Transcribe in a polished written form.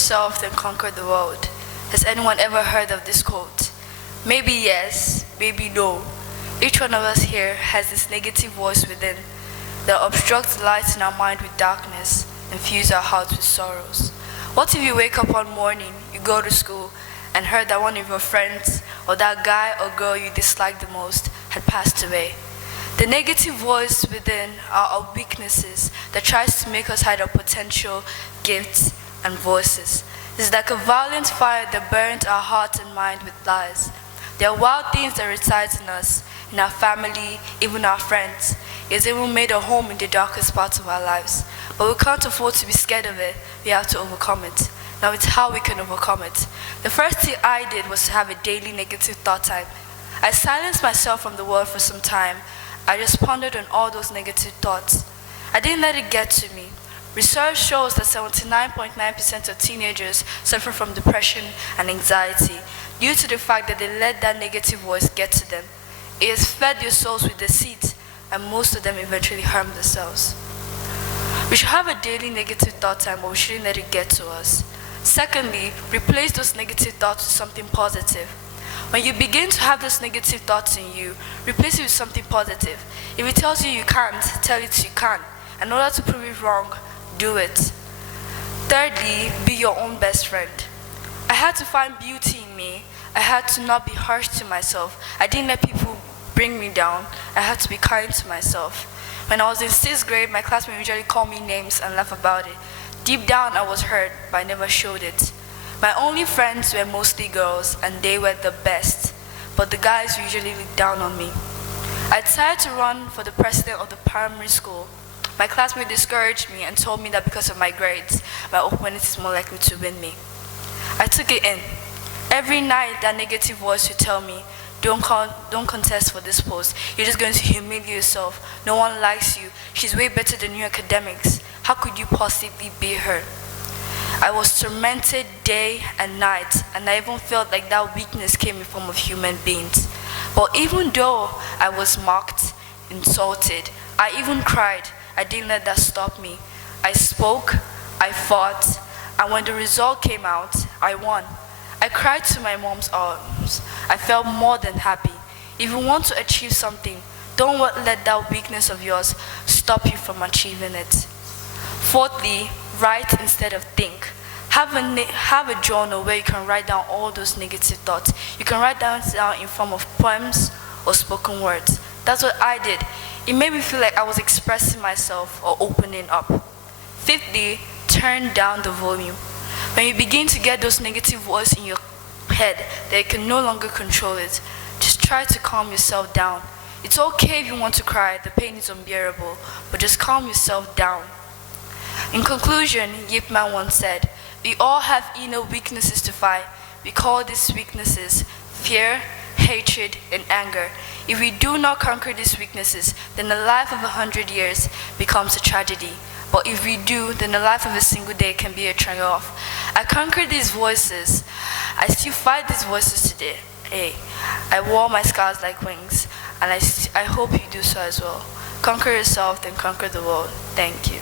yourself, then conquer the world. Has anyone ever heard of this quote? Maybe yes, maybe no. Each one of us here has this negative voice within that obstructs the light in our mind with darkness and fills our hearts with sorrows. What if you wake up one morning, you go to school, and heard that one of your friends or that guy or girl you dislike the most had passed away? The negative voice within are our weaknesses that tries to make us hide our potential, gifts, and voices. It's like a violent fire that burns our heart and mind with lies. There are wild things that reside in us, in our family, even our friends. It's even made a home in the darkest parts of our lives. But we can't afford to be scared of it. We have to overcome it. Now it's how we can overcome it. The first thing I did was to have a daily negative thought time. I silenced myself from the world for some time. I just pondered on all those negative thoughts. I didn't let it get to me. Research shows that 79.9% of teenagers suffer from depression and anxiety due to the fact that they let that negative voice get to them. It has fed their souls with deceit, and most of them eventually harm themselves. We should have a daily negative thought time, but we shouldn't let it get to us. Secondly, replace those negative thoughts with something positive. When you begin to have those negative thoughts in you, replace it with something positive. If it tells you you can't, tell it you can. In order to prove it wrong, do it. Thirdly, be your own best friend. I had to find beauty in me. I had to not be harsh to myself. I didn't let people bring me down. I had to be kind to myself. When I was in 6th grade, my classmates usually call me names and laugh about it. Deep down, I was hurt, but I never showed it. My only friends were mostly girls, and they were the best, but the guys usually looked down on me. I decided to run for the president of the primary school. My classmate discouraged me and told me that because of my grades, my opponent is more likely to win me. I took it in. Every night, that negative voice would tell me, don't contest for this post. You're just going to humiliate yourself. No one likes you. She's way better than you academics. How could you possibly beat her? I was tormented day and night, and I even felt like that weakness came in the form of human beings. But even though I was mocked, insulted, I even cried, I didn't let that stop me. I spoke, I fought, and when the result came out, I won. I cried to my mom's arms. I felt more than happy. If you want to achieve something, don't let that weakness of yours stop you from achieving it. Fourthly, write instead of think. Have a journal where you can write down all those negative thoughts. You can write down in form of poems or spoken words. That's what I did. It made me feel like I was expressing myself or opening up. Fifthly, turn down the volume. When you begin to get those negative voices in your head that you can no longer control it, just try to calm yourself down. It's okay if you want to cry, the pain is unbearable, but just calm yourself down. In conclusion, Yip Man once said, we all have inner weaknesses to fight. We call these weaknesses fear, hatred, and anger. If we do not conquer these weaknesses, then the life of 100 years becomes a tragedy. But if we do, then the life of a single day can be a triumph. I conquered these voices. I still fight these voices today. Hey, I wore my scars like wings, and I hope you do so as well. Conquer yourself, then conquer the world. Thank you.